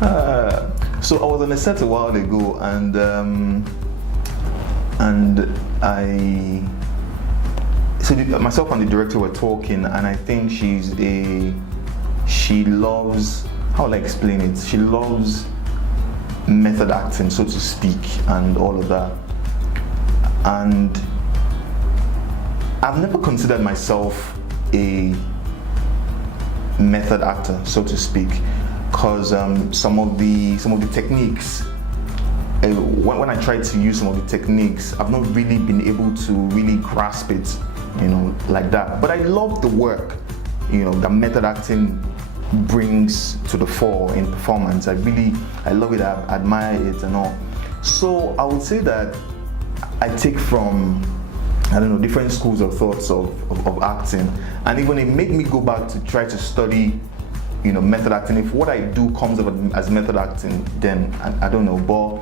So I was on a set a while ago, and myself and the director were talking, and I think she loves, how will I explain it? She loves method acting, so to speak, and all of that. And I've never considered myself a method actor, so to speak, because some of the techniques, when I try to use some of the techniques, I've not really been able to really grasp it, like that. But I love the work, that method acting brings to the fore in performance. I love it, I admire it and all. So I would say that I take from, different schools of thoughts of acting, and even it made me go back to try to study, method acting. If what I do comes up as method acting, then I don't know. But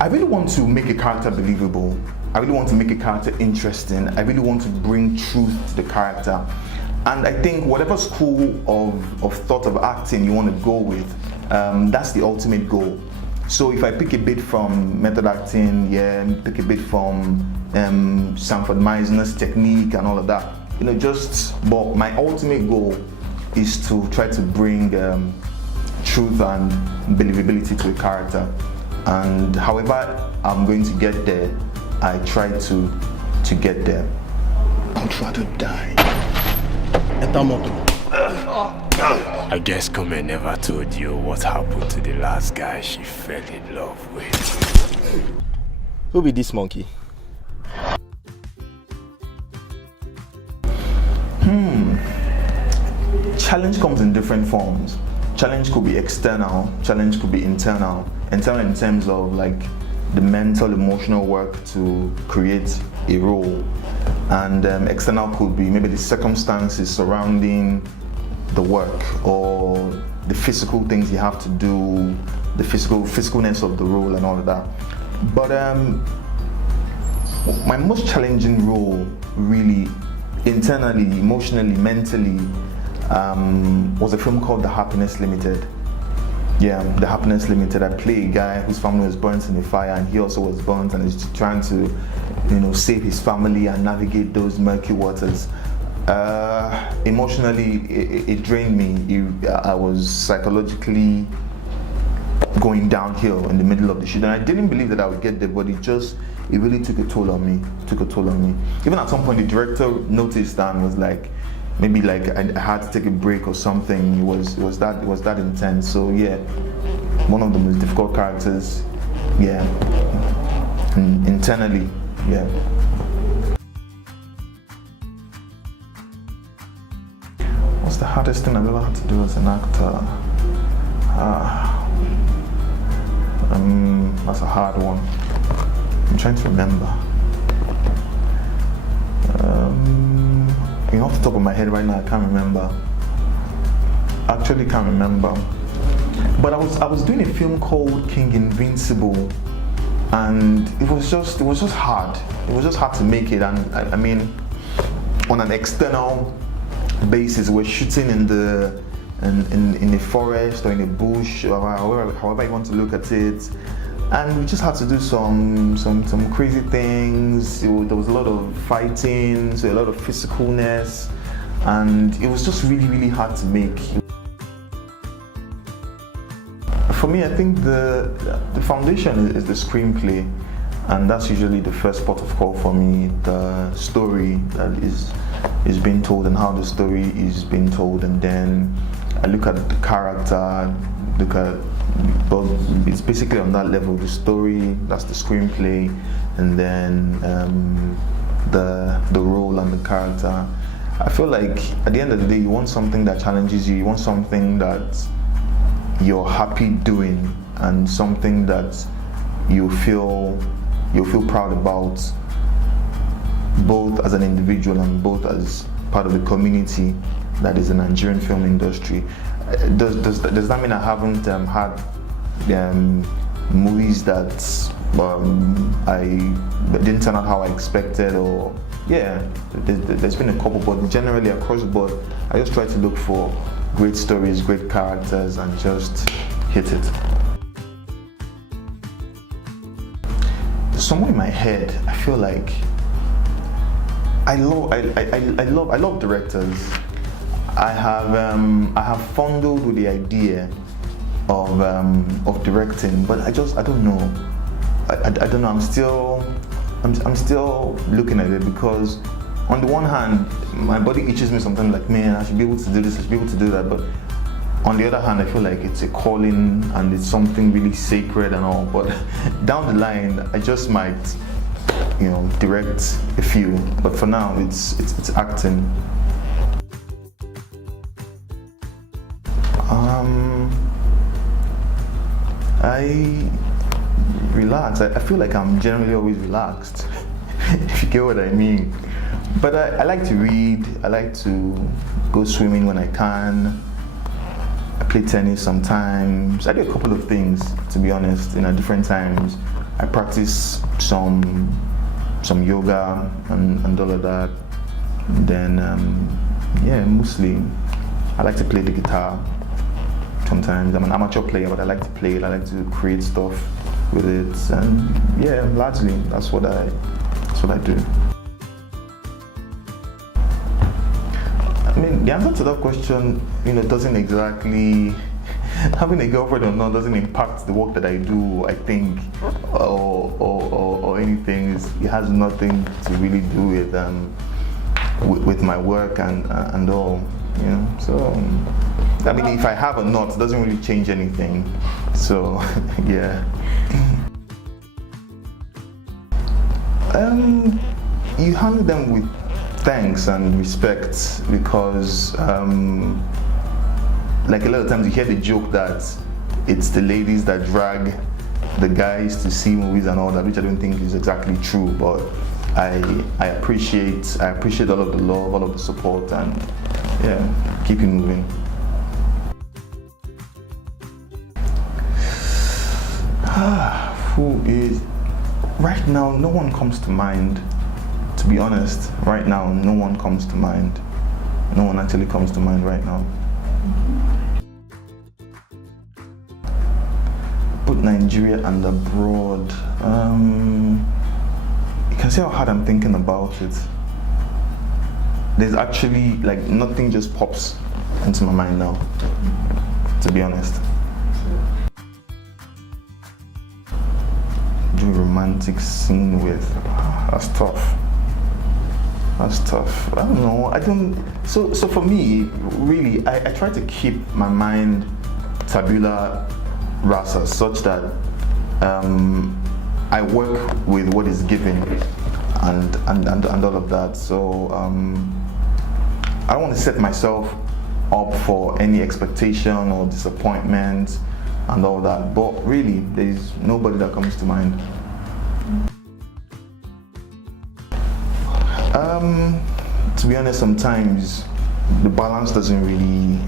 I really want to make a character believable. I really want to make a character interesting. I really want to bring truth to the character. And I think whatever school of thought of acting you want to go with, that's the ultimate goal. So if I pick a bit from method acting, pick a bit from Sanford Meisner's technique and all of that, but my ultimate goal is to try to bring truth and believability to a character. And however I'm going to get there, I try to get there. I'll try to die. I guess Come never told you what happened to the last guy she fell in love with. Who be this monkey? Challenge comes in different forms. Challenge could be external, challenge could be internal. Internal in terms of like the mental, emotional work to create a role. And external could be maybe the circumstances surrounding the work, or the physical things you have to do, the physicalness of the role and all of that. But my most challenging role, really, internally, emotionally, mentally, was a film called The Happiness Limited. The Happiness Limited. I play a guy whose family was burnt in the fire, and he also was burnt, and is trying to, save his family and navigate those murky waters. Emotionally, it drained me. I was psychologically going downhill in the middle of the shoot, and I didn't believe that I would get there, but it really took a toll on me. Even at some point, the director noticed and was like, maybe like I had to take a break or something. It was that intense. So one of the most difficult characters. Internally. What's the hardest thing I've ever had to do as an actor? That's a hard one. I'm trying to remember. Off the top of my head right now, I can't remember. Actually, can't remember. But I was doing a film called King Invincible, and it was just hard. It was just hard to make it. And I mean, on an external basis, we're shooting in the forest or in a bush, or however you want to look at it. And we just had to do some crazy things. There was a lot of fighting, so a lot of physicalness, and it was just really, really hard to make. For me, I think the foundation is the screenplay, and that's usually the first port of call for me. The story that is being told and how the story is being told, and then I look at the character, but it's basically on that level. The story, that's the screenplay, and then the role and the character. I feel like at the end of the day, you want something that challenges you. You want something that you're happy doing, and something that you'll feel proud about, both as an individual and both as part of the community that is the Nigerian film industry. Does that mean I haven't had movies that I didn't turn out how I expected? Or there's been a couple, but generally across the board, I just try to look for great stories, great characters, and just hit it. Somewhere in my head, I feel like I love directors. I have fondled with the idea of directing, but I don't know. I don't know. I'm still looking at it, because on the one hand, my body itches me sometimes, like, man, I should be able to do this, I should be able to do that. But on the other hand, I feel like it's a calling and it's something really sacred and all. But down the line, I just might, direct a few. But for now, it's acting. I relax. I feel like I'm generally always relaxed, if you get what I mean. But I like to read. I like to go swimming when I can. I play tennis sometimes. I do a couple of things, to be honest, at different times. I practice some yoga and all of that. Then, mostly I like to play the guitar. Sometimes I'm an amateur player, but I like to play it. I like to create stuff with it, and largely that's what I do. I mean, the answer to that question, doesn't exactly, having a girlfriend or not doesn't impact the work that I do, I think, or anything. It has nothing to really do with my work and all, So, I mean, if I have or not, it doesn't really change anything. So, yeah. You handle them with thanks and respect, because like a lot of times you hear the joke that it's the ladies that drag the guys to see movies and all that, which I don't think is exactly true, but I appreciate all of the love, all of the support, and keep it moving. Who is right now? No one comes to mind. To be honest, right now, no one comes to mind. No one actually comes to mind right now. Put Nigeria and abroad. You can see how hard I'm thinking about it. There's actually, nothing just pops into my mind now, to be honest. Do a romantic scene with, that's tough. That's tough. I don't know. So for me, really, I try to keep my mind tabula rasa, such that I work with what is given and all of that. So I don't want to set myself up for any expectation or disappointment and all that. But really, there is nobody that comes to mind. To be honest, sometimes the balance doesn't really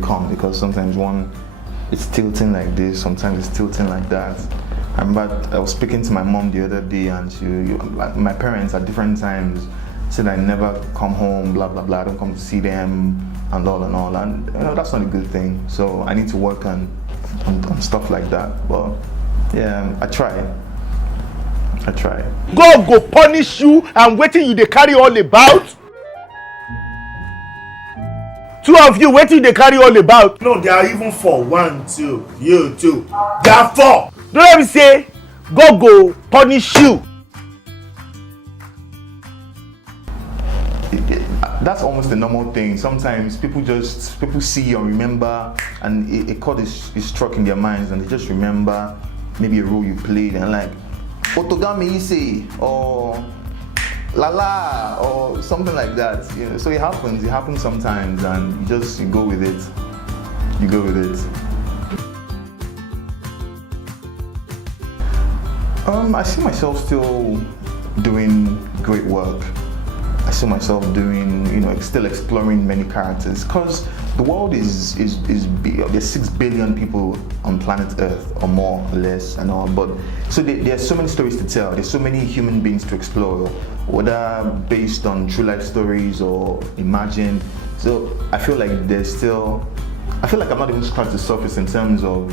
come, because sometimes one is tilting like this, sometimes it's tilting like that. I was speaking to my mom the other day, and my parents at different times said I never come home, blah blah blah, I don't come to see them, and all, and that's not a good thing. So I need to work on stuff like that. But yeah, I try. God go punish you, and waiting you they carry all about. Two of you waiting they carry all about. No, they are even for 1, 2, you too. They are 4. Don't let me say God go punish you. That's almost a normal thing. Sometimes people see or remember, and a chord is struck in their minds, and they just remember maybe a role you played, and like Otogami Ise or Lala or something like that. So it happens sometimes, and you go with it. I see myself still doing great work. I see myself doing, still exploring many characters, because the world is big. There's 6 billion people on planet Earth, or more or less, and all. But so there are so many stories to tell. There's so many human beings to explore, whether based on true life stories or imagined. So I feel like I feel like I'm not even scratched the surface in terms of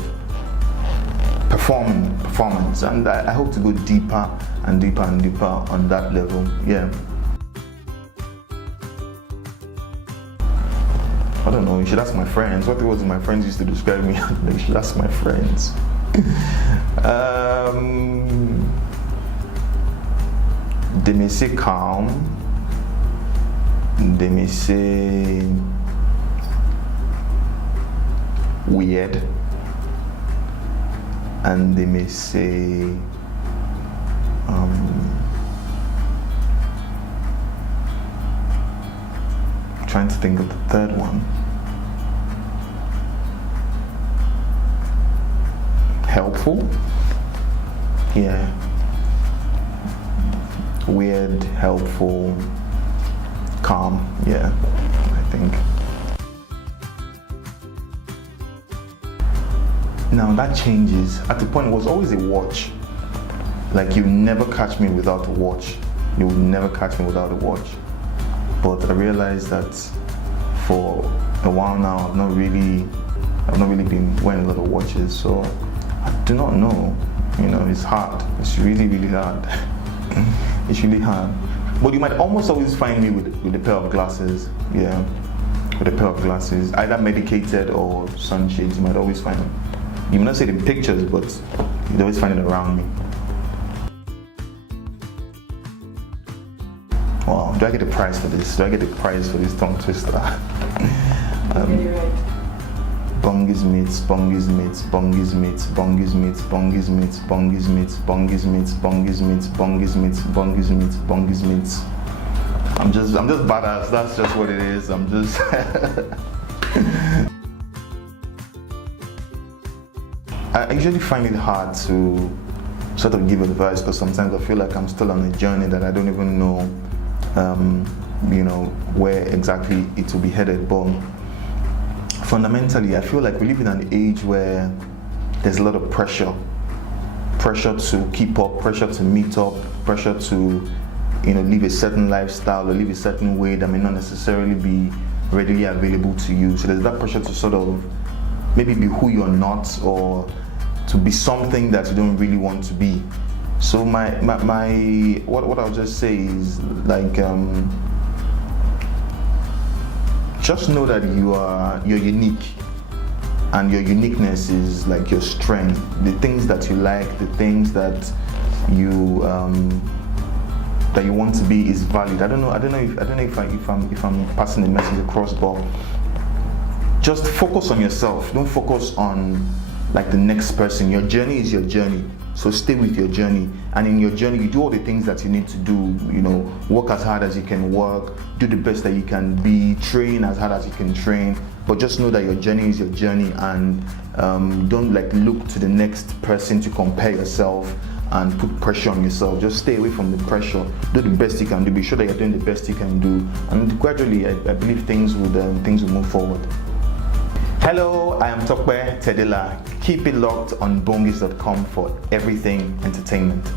performance, and I hope to go deeper and deeper and deeper on that level. Yeah. I don't know, you should ask my friends. What was my friends used to describe me? You should ask my friends. They may say calm, they may say weird, and they may say trying to think of the third one. Helpful? Yeah. Weird, helpful, calm. Yeah, I think. Now that changes. At the point, it was always a watch. Like, you never catch me without a watch. You would never catch me without a watch. But I realized that for a while now, I've not really been wearing a lot of watches. So I do not know. You know, it's hard. It's really, really hard. It's really hard. But you might almost always find me with a pair of glasses. Yeah, with a pair of glasses, either medicated or sunshades. You might always find them. You may not see it in pictures, but you'd always find it around me. Wow, do I get a prize for this? Do I get a prize for this tongue twister? Bonggis mates, Bonggis mates, Bonggis mates, Bonggis mates, Bonggis mates, Bonggis mates, Bonggis mates, Bonggis mates, Bonggis mates, Bonggis mates, Bonggis mates. I'm just badass. That's just what it is. I'm just. I usually find it hard to sort of give advice because sometimes I feel like I'm still on a journey that I don't even know, you know, where exactly it will be headed. But fundamentally, I feel like we live in an age where there's a lot of pressure to keep up, pressure to meet up, pressure to, you know, live a certain lifestyle or live a certain way that may not necessarily be readily available to you. So there's that pressure to sort of maybe be who you're not, or to be something that you don't really want to be. So what I'll just say is, like, just know that you're unique, and your uniqueness is like your strength. The things that you like, the things that you want to be is valid. I don't know if I'm passing the message across, but just focus on yourself. Don't focus on like the next person. Your journey is your journey. So stay with your journey, and in your journey you do all the things that you need to do. You know, work as hard as you can work, do the best that you can be, train as hard as you can train, but just know that your journey is your journey, and don't like look to the next person to compare yourself and put pressure on yourself. Just stay away from the pressure. Do the best you can do. Be sure that you're doing the best you can do, and gradually I believe things will move forward. Hello, I am Tope Tedela. Keep it locked on Bonggis.com for everything entertainment.